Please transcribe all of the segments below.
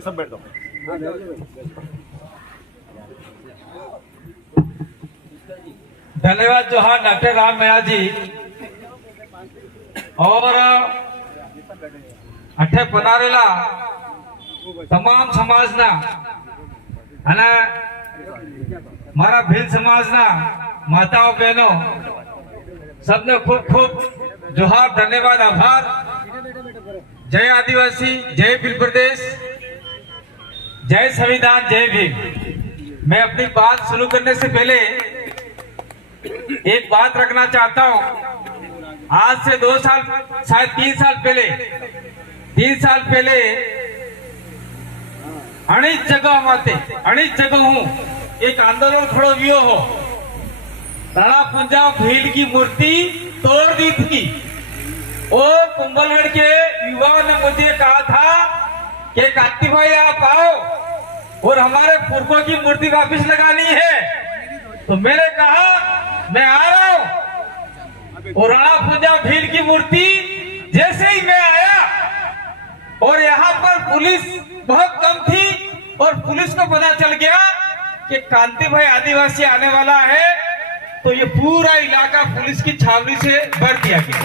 सब बैठ जाओ। धन्यवाद जोहार डॉक्टर राम मीणा जी और अठे पधारेला તમામ સમાજના અને મારા ભીલ સમાજના માતાઓ બહેનો सबने खूब खूब जोहार धन्यवाद आभार। जय आदिवासी, जय भील प्रदेश, जय संविधान, जय भील। मैं अपनी बात शुरू करने से पहले एक बात रखना चाहता हूं। आज से 2 साल शायद 3 साल पहले अनेक जगहों एक आंदोलन खड़ो हुयो हो। राणा पंजाब भील की मूर्ति तोड़ दी थी और कुंभलगढ़ के युवाओं ने मुझे कहा था कि कांति भाई आप आओ और हमारे पुरखों की मूर्ति वापस लगानी है। तो मैंने कहा मैं आ रहा हूं और राणा पंजाब भील की मूर्ति जैसे ही मैं आया और यहाँ पर पुलिस बहुत कम थी और पुलिस को पता चल गया कि कांति भाई आदिवासी आने वाला है, तो ये पूरा इलाका पुलिस की छावनी से भर दिया गया।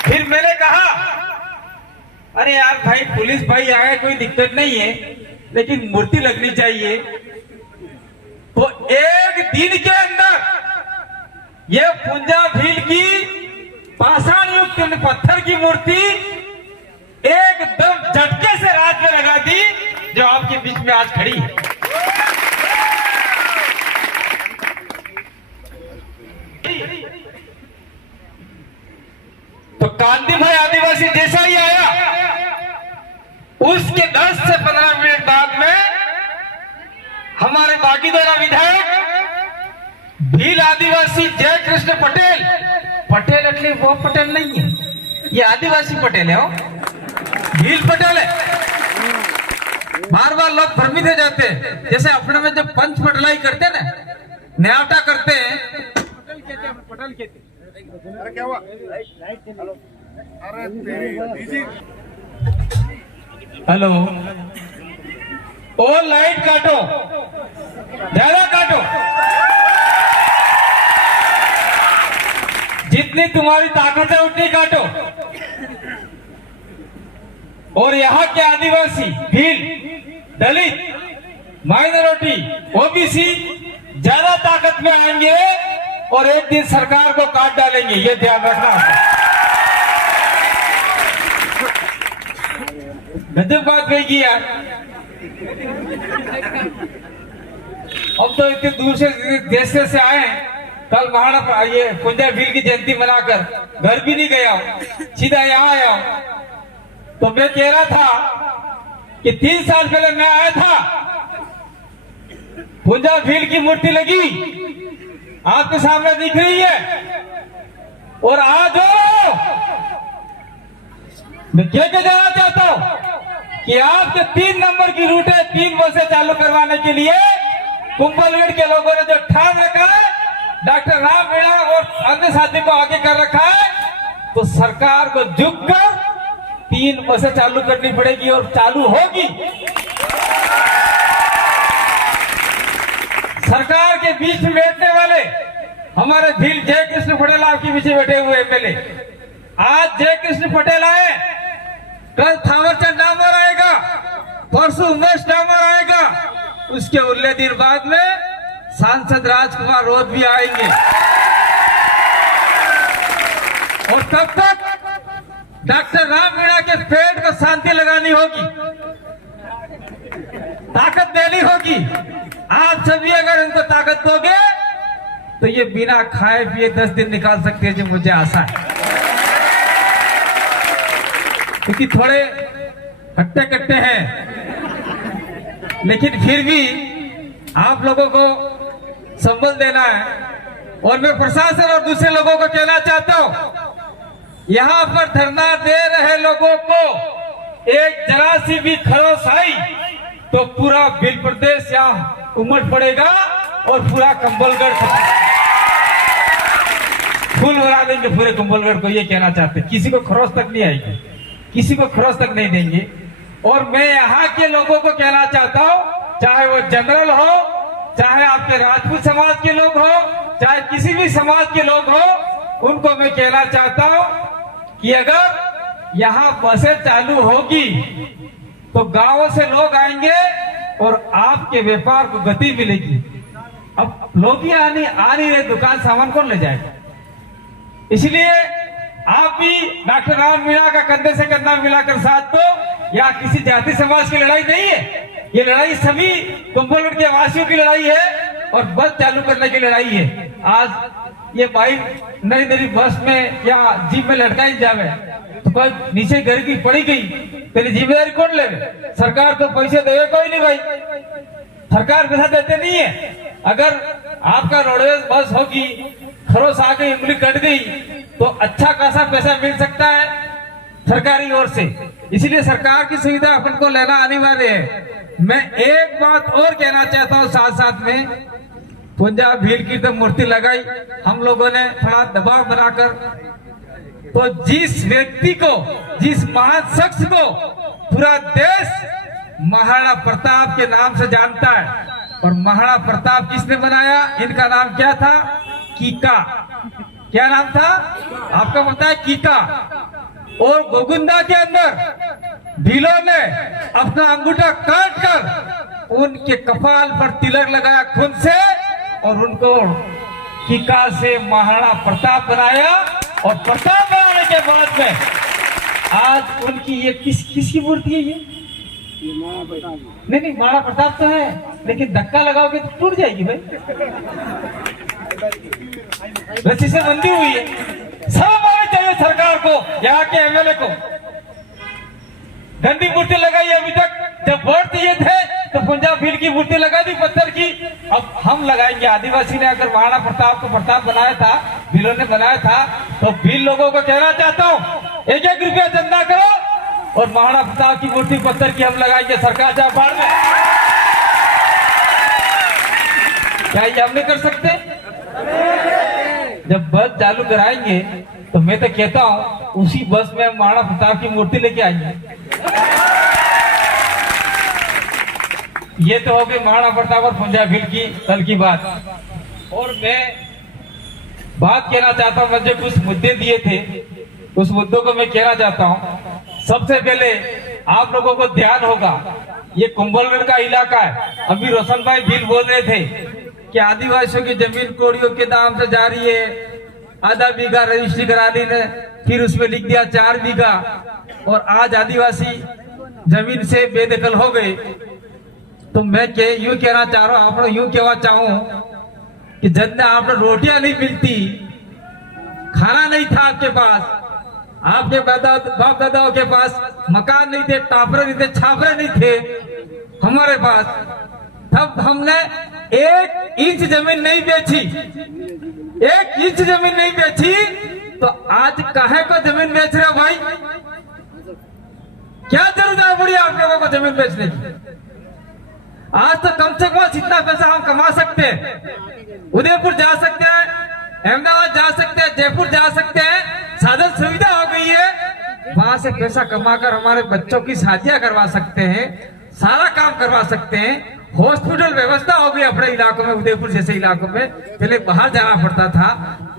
फिर मैंने कहा अरे यार भाई पुलिस भाई आए कोई दिक्कत नहीं है, लेकिन मूर्ति लगनी चाहिए। तो एक दिन के अंदर ये पंजाब भील की पाषाण युक्त पत्थर की मूर्ति एकदम झटके से रात में लगा दी, जो आपके बीच में आज खड़ी है। तो कांति भाई आदिवासी जैसा ही आया, उसके 10 से 15 मिनट बाद में हमारे बागीदोरा विधायक भील आदिवासी जय कृष्ण पटेल, पटेल એટલે वो पटेल नहीं है, ये आदिवासी पटेल है, हो भील पटेल है। बार बार लोग भ्रमित हो जाते हैं, जैसे अपने में जब पंच पटलाई करते ना, न्यावटा करते हैं, पटेल कहते हैं। अरे क्या हुआ? अरे तेरी हेलो, और लाइट काटो, ज्यादा काटो, जितनी तुम्हारी ताकत है उतनी काटो। और यहाँ के आदिवासी, भील, दलित, माइनॉरिटी, ओबीसी ज्यादा ताकत में आएंगे और एक दिन सरकार को काट डालेंगे, ये ध्यान रखना। गजब बात कही यार। अब तो इतने दूसरे देश से आए, कल महाराणा ये पंजाब भील की जयंती मनाकर घर भी नहीं गया हूं, सीधा यहाँ आया हूं। तो मैं कह रहा था कि 3 साल पहले मैं आया था, पंजाब भील की मूर्ति लगी आपके सामने दिख रही है, और आज मैं क्या कहना चाहता हूं कि आपके 3 नंबर की रूट है, 3 बसें चालू करवाने के लिए कुंभलगढ़ के लोगों ने जो ठान रखा है, डॉक्टर राम मीणा और अन्य साथी को आगे कर रखा है, तो सरकार को झुककर 3 बसें चालू करनी पड़ेगी और चालू होगी। सरकार के बीच में बैठने वाले हमारे भील जय कृष्ण पटेल आपके पीछे बैठे हुए एमएलए, आज जय कृष्ण पटेल आए, कल थावरचंद डामोर आएगा, परसों उमेश डामोर आएगा, उसके अगले दिन बाद में सांसद राजकुमार रोध भी आएंगे। और तब तक डॉक्टर राम मीणा के पेट को शांति लगानी होगी, ताकत देनी होगी। आप सभी अगर इनको ताकत दोगे तो ये बिना खाए पिए 10 दिन निकाल सकते हैं, जो मुझे आशा है। क्योंकि थोड़े हट्टे कट्टे हैं, लेकिन फिर भी आप लोगों को संबल देना है। और मैं प्रशासन और दूसरे लोगों को कहना चाहता हूं, यहाँ पर धरना दे रहे लोगों को एक जरा सी भी खरोश आई तो पूरा भील प्रदेश यहाँ उमड़ पड़ेगा और पूरा कुंभलगढ़ फूल भरा देंगे पूरे कुंभलगढ़ को, ये कहना चाहते, किसी को खरोश तक नहीं आएगी। किसी को खरोच तक नहीं देंगे। और मैं यहाँ के लोगों को कहना चाहता हूँ, चाहे वो जनरल हो, चाहे आपके राजपूत समाज के लोग हो, चाहे किसी भी समाज के लोग हो, उनको मैं कहना चाहता हूँ कि अगर यहाँ बसें चालू होगी तो गांवों से लोग आएंगे और आपके व्यापार को गति मिलेगी। अब लोग ही आ नहीं रहे, दुकान सामान कौन ले जाएगा? इसलिए आप भी डॉक्टर राम मीणा का कंधे से कंधा मिलाकर साथ दो। या किसी जाति समाज की लड़ाई नहीं है, ये लड़ाई सभी कुंभलगढ़ के वासियों की लड़ाई है और बस चालू करने की लड़ाई है। आज ये बाइक नई नई बस में या जीप में लटकाई जावे तो कोई नीचे गिर की पड़ी गई, तेरी जिम्मेदारी कौन ले? सरकार तो पैसे देवे कोई नहीं भाई, सरकार पैसा देते नहीं है। अगर आपका रोडवेज बस होगी, खरोच आ गई, उंगली कट गई तो अच्छा खासा पैसा मिल सकता है सरकारी ओर से। इसलिए सरकार की सुविधा अपन को लेना अनिवार्य है। मैं एक बात और कहना चाहता हूँ साथ साथ में, पंजाब भीड़ की तो मूर्ति लगाई हम लोगों ने थोड़ा दबाव बनाकर, तो जिस व्यक्ति को, जिस महान शख्स को पूरा देश महाराणा प्रताप के नाम से जानता है, और महाराणा प्रताप किसने बनाया? इनका नाम क्या था? कीका। क्या नाम था आपका पता है? कीका। और गोगुंदा के अंदर भीलों ने अपना अंगूठा काट कर उनके कपाल पर तिलक लगाया खून से, और उनको कीका से महाराणा प्रताप बनाया। और प्रताप बनाने के बाद में आज उनकी ये किसकी मूर्ति है? ये नहीं, महाराणा प्रताप तो है, लेकिन धक्का लगाओगे तो टूट जाएगी भाई, रस्सी से बंधी हुई है। सब आना चाहिए सरकार को, यहाँ के एमएलए को। गंदी मूर्ति लगाई अभी तक, जब वोट दिए थे तो पंजाब भील की मूर्ति लगा दी पत्थर की, अब हम लगाएंगे। आदिवासी ने अगर महाराणा प्रताप को प्रताप बनाया था, भीलों ने बनाया था, तो भील लोगों को कहना चाहता हूँ 1-1 रुपया चंदा करो और महाराणा प्रताप की मूर्ति पत्थर की हम लगाएंगे। सरकार जा बाढ़ में, क्या ये हम नहीं कर सकते? जब बस चालू कराएंगे तो मैं तो कहता हूँ उसी बस में महाराणा प्रताप की मूर्ति लेके आएंगे। ये तो हो गई महाराणा प्रताप और पंजाब भील की कल की बात। और मैं बात कहना चाहता हूँ, मुझे कुछ मुद्दे दिए थे, उस मुद्दों को मैं कहना चाहता हूँ। सबसे पहले आप लोगों को ध्यान होगा, ये कुंभलगढ़ का इलाका है। अभी रोशन भाई भील बोल रहे थे कि आदिवासियों की जमीन कोड़ियों के नाम से जा रही है, आधा बीघा रजिस्ट्री करा ली ने, फिर उसमें लिख दिया 4 बीघा, और आज आदिवासी जमीन से बेदखल हो गए। तो मैं यूं कहना चाह रहा हूँ, आप यूं कहना चाहूँ कि जब आप रोटियां नहीं मिलती, खाना नहीं था आपके पास, आपके बाप दादाओं के पास मकान नहीं थे, टापरे नहीं थे, छापरे नहीं थे हमारे पास, तब हमने 1 इंच जमीन नहीं बेची, 1 इंच जमीन नहीं बेची। तो आज काहे को जमीन बेच रहे हो भाई? क्या जरूरत पड़ी आप लोगों को जमीन बेचने की? आज तो कम से कम जितना पैसा हम कमा सकते हैं, उदयपुर जा सकते हैं, अहमदाबाद जा सकते हैं, जयपुर जा सकते हैं, साधन सुविधा हो गई है, वहां से पैसा कमाकर हमारे बच्चों की शादियां करवा सकते हैं, सारा काम करवा सकते हैं। हॉस्पिटल व्यवस्था हो गई अपने इलाकों में, उदयपुर जैसे इलाकों में पहले बाहर जाना पड़ता था,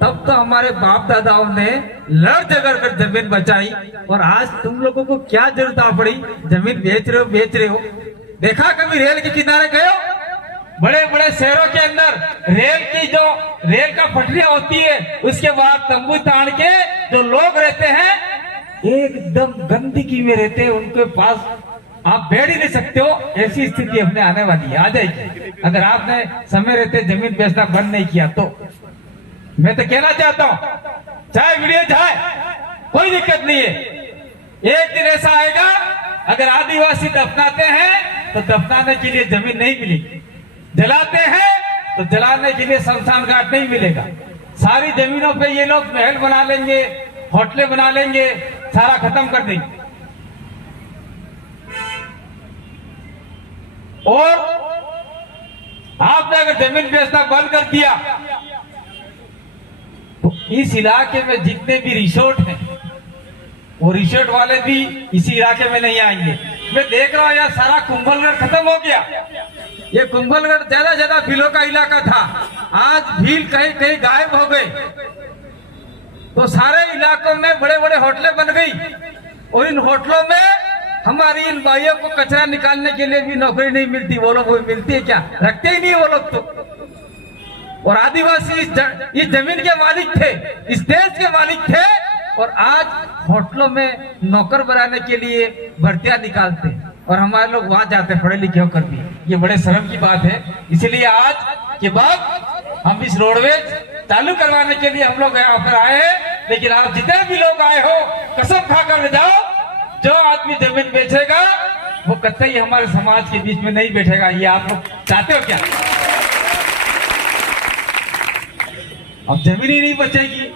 तब तो हमारे बाप दादाओं ने लड़ झगड़ कर जमीन बचाई। और आज तुम लोगों को क्या जरूरत पड़ी? जमीन बेच रहे हो। देखा कभी रेल के किनारे गए हो? बड़े बड़े शहरों के अंदर रेल का पटरियां होती है, उसके बाद तंबू तान के जो लोग रहते हैं एकदम गंदगी में रहते हैं, उनके पास आप बैठ ही नहीं सकते हो। ऐसी स्थिति अपने आने वाली है, आ जाएगी, अगर आपने समय रहते जमीन बेचना बंद नहीं किया तो। मैं तो कहना चाहता हूं, चाहे वीडियो जाए कोई दिक्कत नहीं है, एक दिन ऐसा आएगा अगर आदिवासी दफनाते हैं तो दफनाने के लिए जमीन नहीं मिलेगी, जलाते हैं तो जलाने के लिए शमशान घाट नहीं मिलेगा। सारी जमीनों पे ये लोग महल बना लेंगे, होटलें बना लेंगे, सारा खत्म कर देंगे। और आपने अगर जमीन बेचना बंद कर दिया तो इस इलाके में जितने भी रिसोर्ट हैं वो रिसोर्ट वाले भी इसी इलाके में नहीं आएंगे। मैं देख रहा हूँ यार सारा कुंभलगढ़ खत्म हो गया। ये कुंभलगढ़ ज्यादा भीलों का इलाका था, आज भील कहीं कहीं गायब हो गए। तो सारे इलाकों में बड़े बड़े होटलें बन गई और इन होटलों में हमारी इन भाइयों को कचरा निकालने के लिए भी नौकरी नहीं मिलती। वो लोग मिलती है क्या? रखते ही नहीं वो लोग तो। और आदिवासी इस जमीन के मालिक थे, इस देश के मालिक थे, और आज होटलों में नौकर बनाने के लिए भर्तियां निकालते हैं और हमारे लोग वहां जाते पढ़े लिखे होकर भी। ये बड़े शर्म की बात है। इसलिए आज के बाद हम इस रोडवेज चालू करवाने के लिए हम लोग यहाँ पर आए हैं। लेकिन आप जितने भी लोग आए हो, कसम खाकर ले जाओ, जो आदमी जमीन बेचेगा वो कतई हमारे समाज के बीच में नहीं बैठेगा। ये आप लोग चाहते हो क्या? अब जमीन ही नहीं बचेगी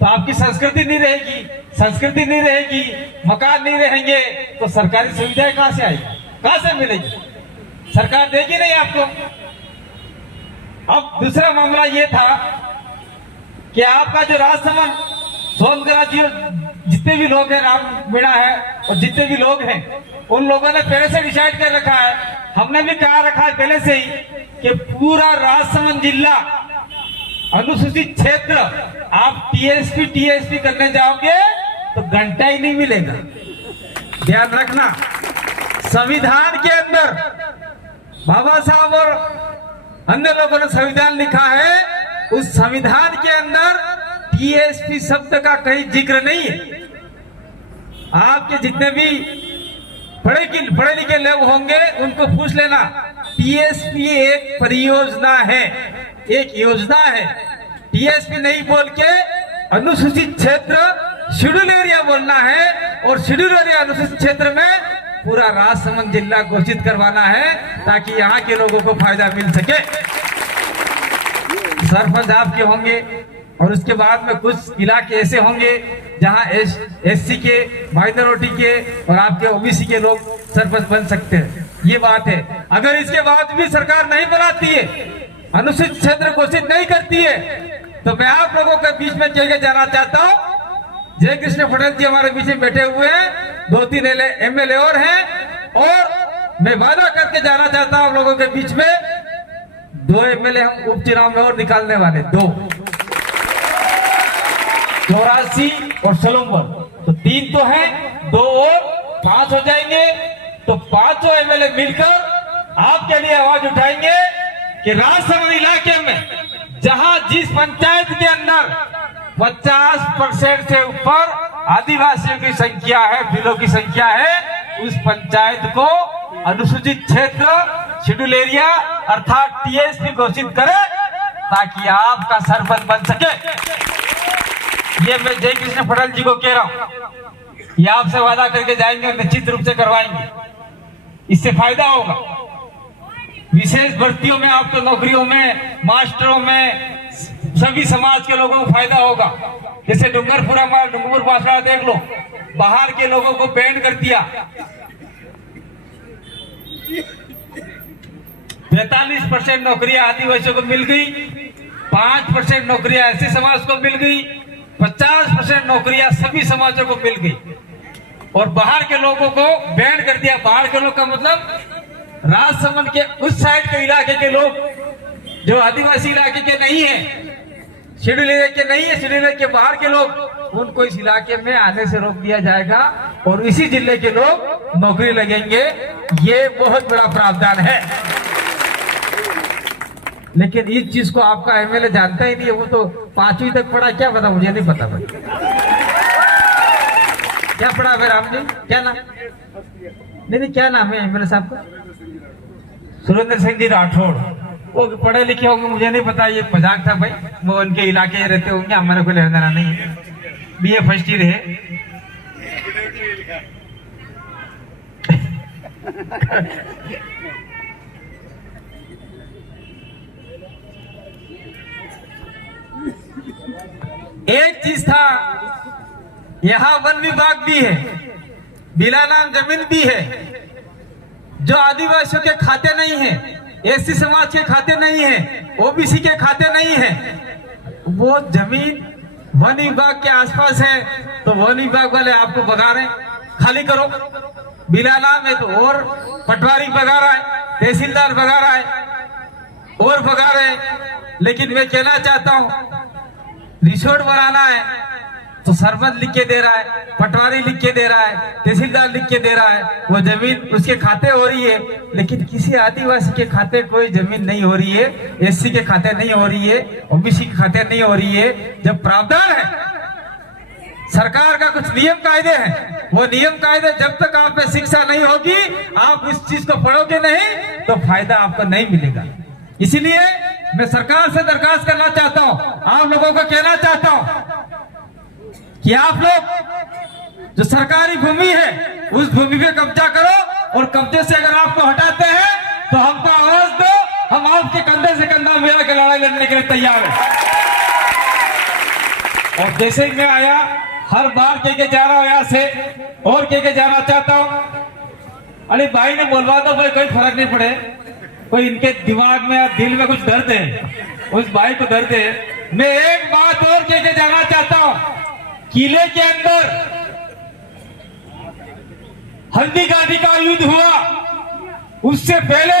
तो आपकी संस्कृति नहीं रहेगी, संस्कृति नहीं रहेगी, मकान नहीं रहेंगे तो सरकारी सुविधाएं कहां से आएगी, कहां से मिलेगी? सरकार देगी नहीं आपको। अब दूसरा मामला ये था कि आपका जो राजसमंद सोनगढ़ जी जितने भी लोग हैं, राम मीणा है और जितने भी लोग हैं, उन लोगों ने पहले से डिसाइड कर रखा है, हमने भी कहा रखा है पहले से ही कि पूरा राजसमंद जिला अनुसूचित क्षेत्र आप टीएसपी करने जाओगे तो घंटा ही नहीं मिलेगा। ध्यान रखना, संविधान के अंदर बाबा साहब और अन्य लोगों ने संविधान लिखा है, उस संविधान के अंदर टीएसपी शब्द का कहीं जिक्र नहीं है। आपके जितने भी पढ़े लिखे लोग होंगे उनको पूछ लेना, टीएसपी एक परियोजना है, एक योजना है। टीएसपी नहीं बोल के अनुसूचित क्षेत्र शेड्यूल एरिया बोलना है और शेड्यूल एरिया अनुसूचित क्षेत्र में पूरा राजसमंद जिला घोषित करवाना है ताकि यहाँ के लोगों को फायदा मिल सके। सरपंच आपके होंगे और उसके बाद में कुछ इलाके ऐसे होंगे जहाँ एससी के, माइनॉरिटी के और आपके ओबीसी के लोग सरपंच बन सकते हैं। ये बात है। अगर इसके बाद भी सरकार नहीं बनाती है, अनुसूचित क्षेत्र घोषित नहीं करती है, तो मैं आप लोगों के बीच में कह के जाना चाहता हूँ, जय कृष्ण पटेल जी हमारे बीच में बैठे हुए हैं, 2-3 एमएलए और हैं, और मैं वादा करके जाना चाहता हूँ आप लोगों के बीच में 2 एमएलए हम उपचुनाव में और निकालने वाले, 2 84 और सलूम्बर, तो 3 तो है, 2 और 5 हो जाएंगे। तो 5 एमएलए मिलकर आपके लिए आवाज उठाएंगे कि राजसमंद इलाके में जहां जिस पंचायत के अंदर 50% से ऊपर आदिवासियों की संख्या है, भीलों की संख्या है, उस पंचायत को अनुसूचित क्षेत्र शेड्यूल एरिया अर्थात टीएसपी घोषित करे ताकि आपका सरपंच बन सके। ये मैं जय कृष्ण पटेल जी को कह रहा हूं, ये आपसे वादा करके जाएंगे, निश्चित रूप से करवाएंगे, इससे फायदा होगा। विशेष भर्तियों में, आपको नौकरियों में, मास्टरों में, सभी समाज के लोगों को फायदा होगा। जैसे डूंगरपुर बासड़ा देख लो, बाहर के लोगों को बैन कर दिया, 45% नौकरियां आदिवासियों को मिल गई, 5% नौकरियां ऐसे समाज को मिल गई, 50% नौकरियां सभी समाजों को मिल गई, और बाहर के लोगों को बैन कर दिया। बाहर के लोग का मतलब राजसमंद के उस साइड के इलाके के लोग जो आदिवासी इलाके के नहीं है, शेड्यूल एरिया के नहीं है, शेड्यूल एरिया के बाहर के लोग, उनको इस इलाके में आने से रोक दिया जाएगा और इसी जिले के लोग नौकरी लगेंगे। ये बहुत बड़ा प्रावधान है। लेकिन इस चीज को आपका एमएलए जानता ही नहीं है, वो तो 5वीं तक पढ़ा, क्या पता, मुझे नहीं पता भाई क्या पढ़ा भाई राम जी, क्या नाम? नहीं, क्या नाम है एमएलए साहब का? सुरेंद्र सिंह जी राठौड़। वो पढ़े लिखे होंगे, मुझे नहीं पता, ये मजाक था भाई, वो उनके इलाके रहते होंगे, हमारे को लेना देना नहीं है। बीए फर्स्ट ईयर है। एक चीज था, यहाँ वन विभाग भी है, बिलानाम जमीन भी है, जो आदिवासियों के खाते नहीं है, एससी समाज के खाते नहीं है, ओबीसी के खाते नहीं है, वो जमीन वन विभाग के आसपास है। तो वन विभाग वाले आपको भगा रहे, खाली करो। बिना नाम है तो और पटवारी भगा रहा है, तहसीलदार भगा रहा है और भगा रहे। लेकिन मैं कहना चाहता हूँ, रिसोर्ट बनाना है तो सरपंच लिख के दे रहा है, पटवारी लिख के दे रहा है, तहसीलदार लिख के दे रहा है, वो जमीन उसके खाते हो रही है। लेकिन किसी आदिवासी के खाते कोई जमीन नहीं हो रही है, एससी के खाते नहीं हो रही है, ओबीसी के खाते नहीं हो रही है। जब प्रावधान है, सरकार का कुछ नियम कायदे हैं, वो नियम कायदे जब तक आप में शिक्षा नहीं होगी, आप उस चीज को पढ़ोगे नहीं तो फायदा आपको नहीं मिलेगा। इसीलिए मैं सरकार से दरखास्त करना चाहता हूँ, आप लोगों को कहना चाहता हूँ कि आप लोग जो सरकारी भूमि है उस भूमि पे कब्जा करो, और कब्जे से अगर आपको हटाते हैं तो हमको आवाज दो, हम आपके कंधे से कंधा मिला के लड़ाई लड़ने के लिए तैयार हैं। और जैसे ही मैं आया, हर बार कह के जा रहा हूं यहाँ से, और कह के जाना चाहता हूँ। अरे भाई ने बोलवा दो भाई, कोई फर्क नहीं पड़े, कोई इनके दिमाग में या दिल में कुछ दर्द है, उस भाई को दर्द है। मैं एक बात और कह के जाना चाहता हूँ, किले के अंदर हल्दी घाटी का युद्ध हुआ, उससे पहले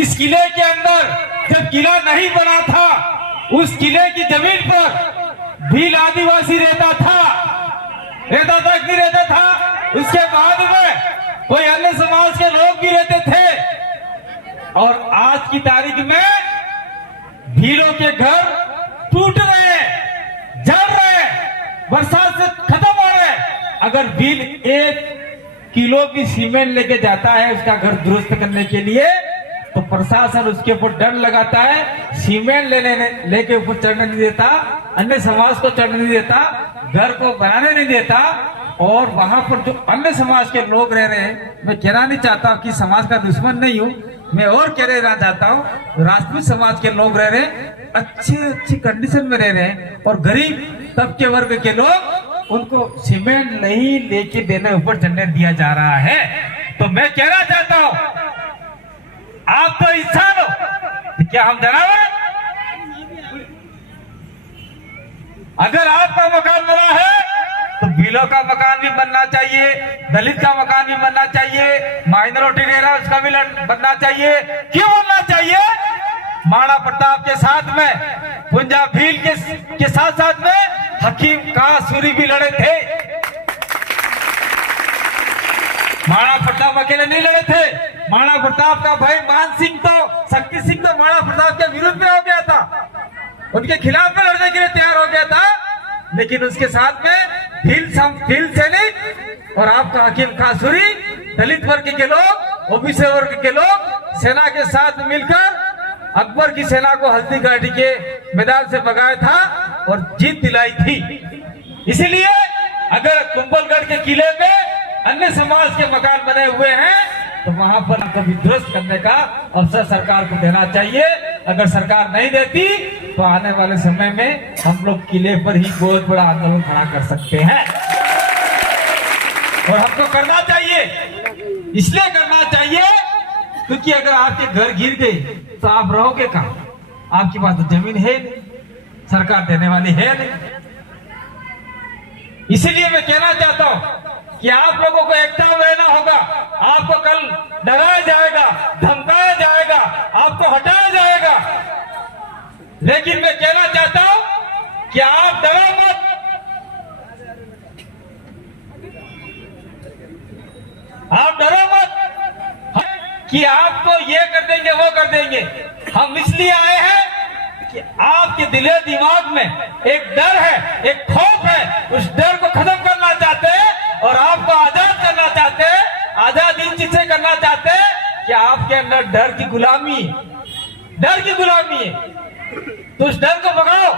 इस किले के अंदर जब किला नहीं बना था, उस किले की जमीन पर भील आदिवासी रहता था कि नहीं रहता था। उसके बाद में कोई अन्य समाज के लोग भी रहते थे, और आज की तारीख में भीलों के घर टूट रहे हैं, जल रहे हैं, बरसात से खत्म हो रहे हैं। अगर भील 1 किलो भी सीमेंट लेके जाता है उसका घर दुरुस्त करने के लिए, तो प्रशासन उसके ऊपर डर लगाता है, सीमेंट लेके ऊपर चढ़ने नहीं देता, अन्य समाज को चढ़ने नहीं देता, घर को बनाने नहीं देता। और वहां पर जो अन्य समाज के लोग रह रहे हैं, मैं कहना नहीं चाहता कि समाज का दुश्मन नहीं हूं, मैं और कह रहना चाहता हूं, राजपूत समाज के लोग रह रहे हैं, अच्छी कंडीशन में रह रहे हैं, और गरीब तबके वर्ग के लोग, उनको सीमेंट नहीं लेके देने ऊपर चढ़ने दिया जा रहा है। तो मैं कहना चाहता हूं, आप तो इंसान हो, तो क्या हम जानवर हैं? अगर आपका मकान बना है तो भीलों का मकान भी बनना चाहिए, दलित का मकान भी बनना चाहिए, माइनॉरिटी रह रहा है उसका भी बनना चाहिए। क्यों बनना चाहिए? महाराणा प्रताप के साथ में, पुंजा भील के साथ साथ में हकीम कासूरी भी लड़े थे। महाराणा प्रताप अकेले नहीं लड़े थे, महाराणा प्रताप का भाई मान सिंह तो, शक्ति सिंह तो महाराणा प्रताप के विरुद्ध में हो गया था, उनके खिलाफ में लड़ने के लिए तैयार हो गया था। लेकिन उसके साथ में भील सैनिक और आपका हकीम कासूरी, दलित वर्ग के लोग, ओबीसी वर्ग के लोग सेना के साथ मिलकर अकबर की सेना को हल्दी घाटी के मैदान से भगाया था और जीत दिलाई थी। इसीलिए अगर कुंभलगढ़ के किले में अन्य समाज के मकान बने हुए हैं तो वहां पर कभी ध्वस्त करने का अवसर सरकार को देना चाहिए। अगर सरकार नहीं देती तो आने वाले समय में हम लोग किले पर ही बहुत बड़ा आंदोलन खड़ा कर सकते हैं, और हमको करना चाहिए। इसलिए करना चाहिए क्योंकि अगर आपके घर गिर गए तो आप रहोगे कहां? आपके पास तो जमीन है नहीं, सरकार देने वाली है नहीं। इसीलिए मैं कहना चाहता हूं कि आप लोगों को एकता में रहना होगा। आपको कल डराया जाएगा, धमकाया जाएगा, आपको हटाया जाएगा, लेकिन मैं कहना चाहता हूं कि आप डरो मत। आप डरो मत कि आपको ये कर देंगे वो कर देंगे। हम इसलिए आए हैं कि आपके दिले दिमाग में एक डर है, एक खौफ है, उस डर को खत्म करना चाहते हैं और आपको आजाद करना चाहते हैं। आजादी जिसे करना चाहते हैं कि आपके अंदर डर की गुलामी है, डर की गुलामी है, तो उस डर को भगाओ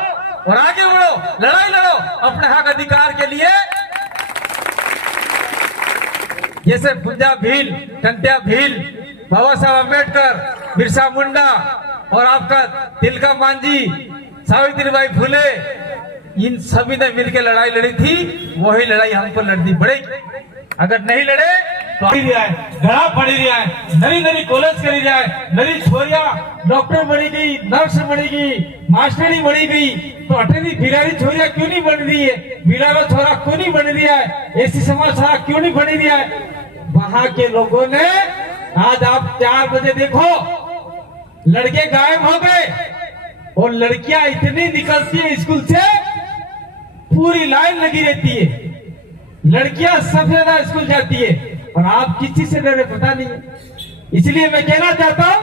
और आगे बढ़ो, लड़ाई लड़ो अपने हक अधिकार के लिए। जैसे पुंजा भील, टंट्या भील, बाबा साहब अम्बेडकर, बिरसा मुंडा और आपका तिलका मांझी, सावित्रीबाई फुले, इन सभी ने मिलकर लड़ाई लड़ी थी, वही लड़ाई हमको लड़नी पड़ेगी। अगर नहीं लड़े કરી રહ્યા ઘણા પડી રહ્યા નવી નવી કોલેજ કરી રહ્યા નવી છોરિયા ડોક્ટર બની ગई નર્स बनी गई मास्टरी बनी गई तो अटेरी बिलारी छोरिया क्यों नहीं बन रही है बिलारा छोरा क्यों नहीं बन रहा है ऐसी समाज छोरा क्यों नहीं बन रहा है वहां के लोगों ने आज आप 4 बजे देखो लड़के गायब हो गए और लड़कियां इतनी निकलती है स्कूल से पूरी लाइन लगी रहती है लड़कियां सबसे ज्यादा स्कूल जाती है और आप किसी से डरे पता नहीं है इसलिए मैं कहना चाहता हूं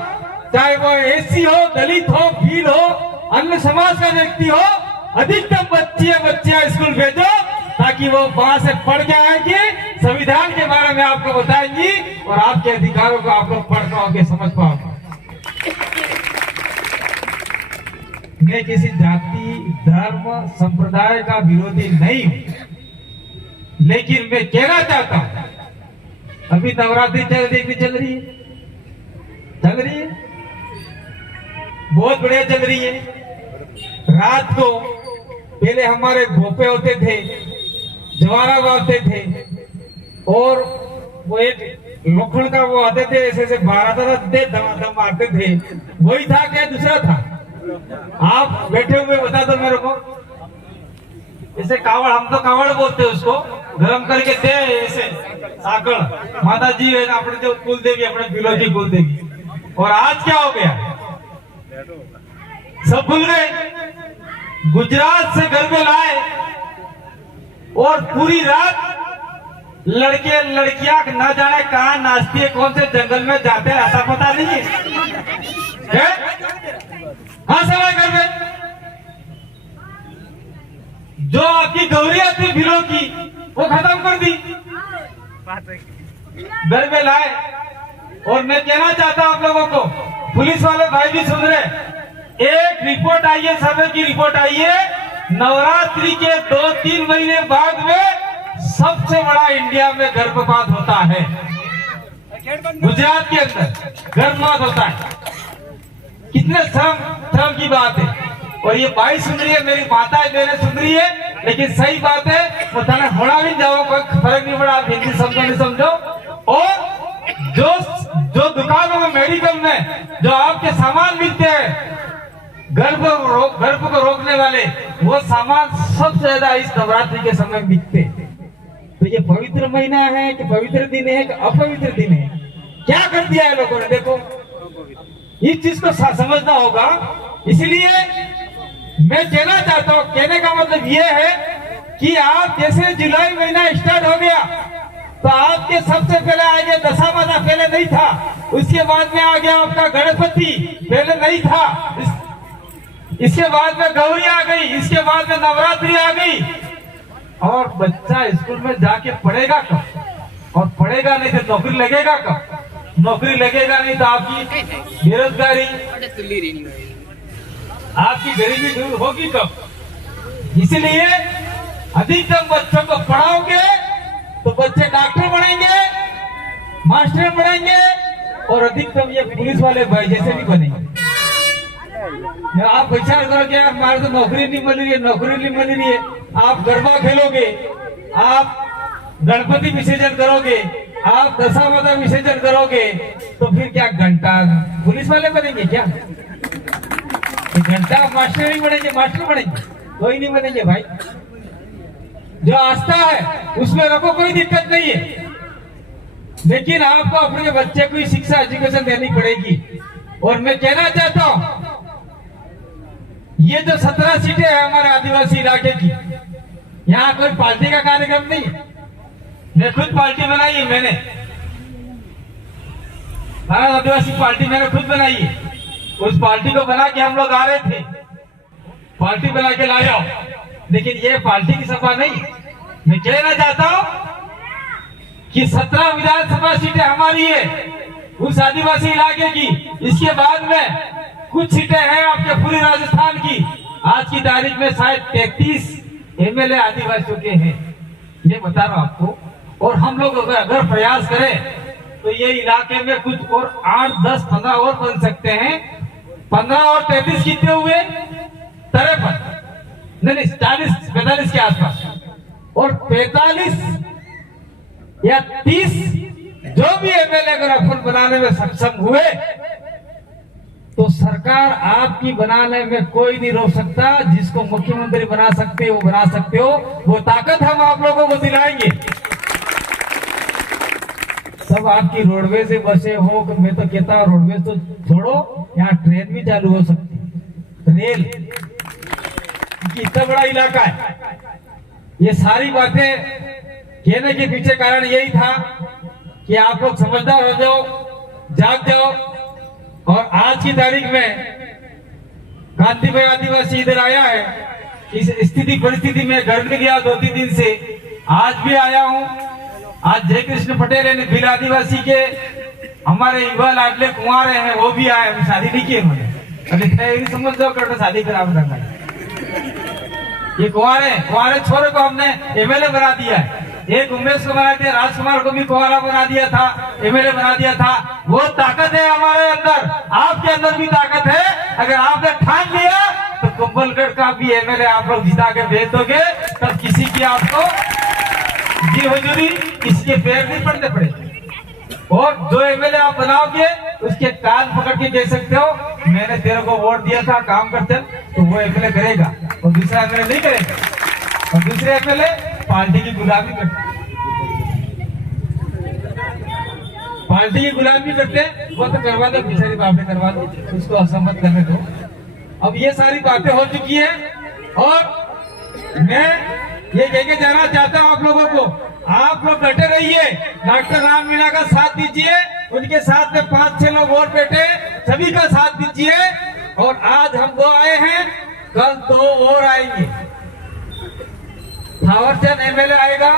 चाहे वो एसी हो दलित हो भील हो अन्य समाज का व्यक्ति हो अधिकतम बच्चियां स्कूल भेजो ताकि वो वहां से पढ़ के आएंगी संविधान के बारे में आपको बताएंगी और आपके अधिकारों को आप लोग पढ़ पाओगे समझ पाओगे मैं किसी जाति धर्म संप्रदाय का विरोधी नहीं हूं लेकिन मैं कहना चाहता हूं अभी नवरात्रि चल रही है बहुत बढ़िया चल रही है रात को पहले हमारे भोपे होते थे जवारा बांधते थे और वो एक लोखंड का वो आते थे ऐसे ऐसे 12 दम मारते थे वही था क्या दूसरा था आप बैठे हुए बता दो मेरे को ऐसे कावड़ हम तो कावड़ बोलते हैं उसको गरम करके दे ऐसे साकड़ माता जी है ना अपने जो कुल देवी अपने बिलो की कुल देवी और आज क्या हो गया सब भूल गए गुजरात से घर में लाए और पूरी रात लड़के लड़कियां न जाने कहां नाचती है कौन से जंगल में जाते हैं ऐसा पता नहीं है हाँ सवाल घर में जो आपकी गौरिया थी बिलों की वो खत्म कर दी घर में लाए और मैं कहना चाहता हूं आप लोगों को पुलिस वाले भाई भी सुन रहे एक रिपोर्ट आई है सर्वे की रिपोर्ट आई है नवरात्रि के 2-3 महीने बाद में सबसे बड़ा इंडिया में गर्भपात होता है गुजरात के अंदर गर्भपात होता है कितने शर्म की बात है और ये भाई सुन रही है मेरी माता है मैंने सुन रही है लेकिन सही बात है वो थाने होना भी जाओ कोई फर्क नहीं पड़ा आप हिंदी समझो नहीं समझो और जो दुकानों में मेडिकल में जो आपके सामान मिलते हैं गर्भ को रोकने वाले वो सामान सबसे ज्यादा इस नवरात्रि के समय बिकते तो ये पवित्र महीना है कि पवित्र दिन है कि अपवित्र दिन है क्या कर दिया है लोगों ने देखो इस चीज को समझना होगा इसलिए मैं कहना चाहता हूँ कहने का मतलब ये है कि आप जैसे जुलाई महीना स्टार्ट हो गया तो आपके सबसे पहले आ गया दशामाता पहले नहीं था उसके बाद में आ गया आपका गणपति पहले नहीं था इसके बाद में गौरी आ गई इसके बाद में नवरात्रि आ गई और बच्चा स्कूल में जाके पढ़ेगा कब और पढ़ेगा नहीं तो नौकरी लगेगा कब नौकरी लगेगा नहीं तो आपकी बेरोजगारी आपकी गरीबी दूर होगी कब इसलिए अधिकतम बच्चों को पढ़ाओगे तो बच्चे डॉक्टर बनेंगे मास्टर बनेंगे और अधिकतम ये पुलिस वाले भाई जैसे भी बनेंगे आप विचार करो कि हमारे तो नौकरी नहीं मिल रही है नौकरी नहीं मिल रही है आप गरबा खेलोगे आप गणपति विसर्जन करोगे आप दशामाता विसर्जन करोगे तो फिर क्या घंटा पुलिस वाले बनेंगे क्या घंटा मास्टर नहीं बनेंगे मास्टर बनेंगे कोई नहीं बनेंगे भाई जो आस्था है उसमें रखो कोई दिक्कत नहीं है लेकिन आपको अपने बच्चे को शिक्षा एजुकेशन देनी पड़ेगी और मैं कहना चाहता हूं ये जो 17 सीटें हैं हमारे आदिवासी इलाके की यहाँ कोई पार्टी का कार्यक्रम नहीं मैं खुद पार्टी बनाई है मैंने भारत आदिवासी पार्टी मैंने खुद बनाई है उस पार्टी को बना के हम लोग आ रहे थे पार्टी बना के लाया लेकिन ये पार्टी की सभा नहीं मैं कहना चाहता हूं कि 17 विधानसभा सीटें हमारी है उस आदिवासी इलाके की इसके बाद में कुछ सीटें हैं आपके पूरी राजस्थान की आज की तारीख में शायद 33 एमएलए आदिवासियों के हैं ये बता रहा हूं आपको और हम लोग अगर प्रयास करें तो ये इलाके में कुछ और 8, 10, 15 और बन सकते हैं 15 और 33 कितने हुए 53 नहीं 40-45 के आसपास और 45 या 30 जो भी एमएलए अगर अपन बनाने में सक्षम हुए तो सरकार आपकी बनाने में कोई नहीं रोक सकता। जिसको मुख्यमंत्री बना सकते हो वो बना सकते हो, वो ताकत हम आप लोगों को दिलाएंगे। सब आपकी रोडवेज से बसे हो, मैं तो कहता हूँ रोडवेज तो छोड़ो, यहाँ ट्रेन भी चालू हो सकती है, रेल, क्योंकि इतना बड़ा इलाका है। ये सारी बातें कहने के पीछे कारण यही था कि आप लोग समझदार हो जाओ, जाग जाओ। और आज की तारीख में कांति भाई आदिवासी इधर आया है, इस स्थिति परिस्थिति में घर में गया 2-3 दिन से, आज भी आया हूँ। आज जय कृष्ण पटेल है भील आदिवासी के हमारे युवा लाडले कुंवर हैं, वो भी आए, अभी शादी नहीं की उन्होंने, अभी समझ जाओ कर शादी खराब रखा है। ये कुंवारे छोरे को हमने एमएलए बना दिया है, एक उमेश को बना दिया, राजकुमार को भी कुंवारा बना दिया था, एमएलए बना दिया था। वो ताकत है हमारे अंदर, आपके अंदर भी ताकत है। अगर आपने ठान लिया तो कुंभलगढ़ का भी एमएलए आप लोग जिता के भेज दोगे, तब किसी की आपको जी हुजूरी, किसी के पैर नहीं पड़ने पड़ेंगे। और जो एमएलए आप बनाओगे उसके कान पकड़ के कह सकते हो मैंने तेरे को वोट दिया था, काम करते, तो वो एमएलए करेगा और दूसरा एमएलए नहीं करेगा। और दूसरे एमएलए पार्टी की गुलामी करते, पार्टी की गुलामी करते हैं, वो तो करवा दो, बेचारी बातें करवा दो, उसको असहमत करने दो। अब ये सारी बातें हो चुकी है और मैं ये कह के जाना चाहता हूँ आप लोगों को, आप लोग डटे रहिए, डॉक्टर राम मीणा का साथ दीजिए, उनके साथ में 5-6 लोग और बैठे, सभी का साथ दीजिए। और आज हम 2 आए हैं, कल 2 और आएंगे। थावरचंद एमएलए आएगा,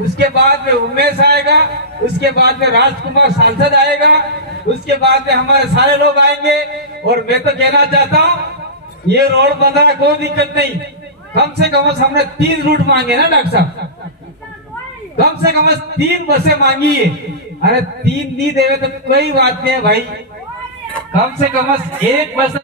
उसके बाद में उमेश आएगा, उसके बाद में राजकुमार सांसद आएगा, उसके बाद में हमारे सारे लोग आएंगे। और मैं तो कहना चाहता हूँ ये रोड बन रहा, कोई दिक्कत नहीं, कम से कम हमने 3 रूट मांगे ना डॉक्टर साहब, कम से कम 3 बसें मांगी है। अरे 3 नहीं देवे तो कोई बात नहीं है भाई, कम से कम 1 बस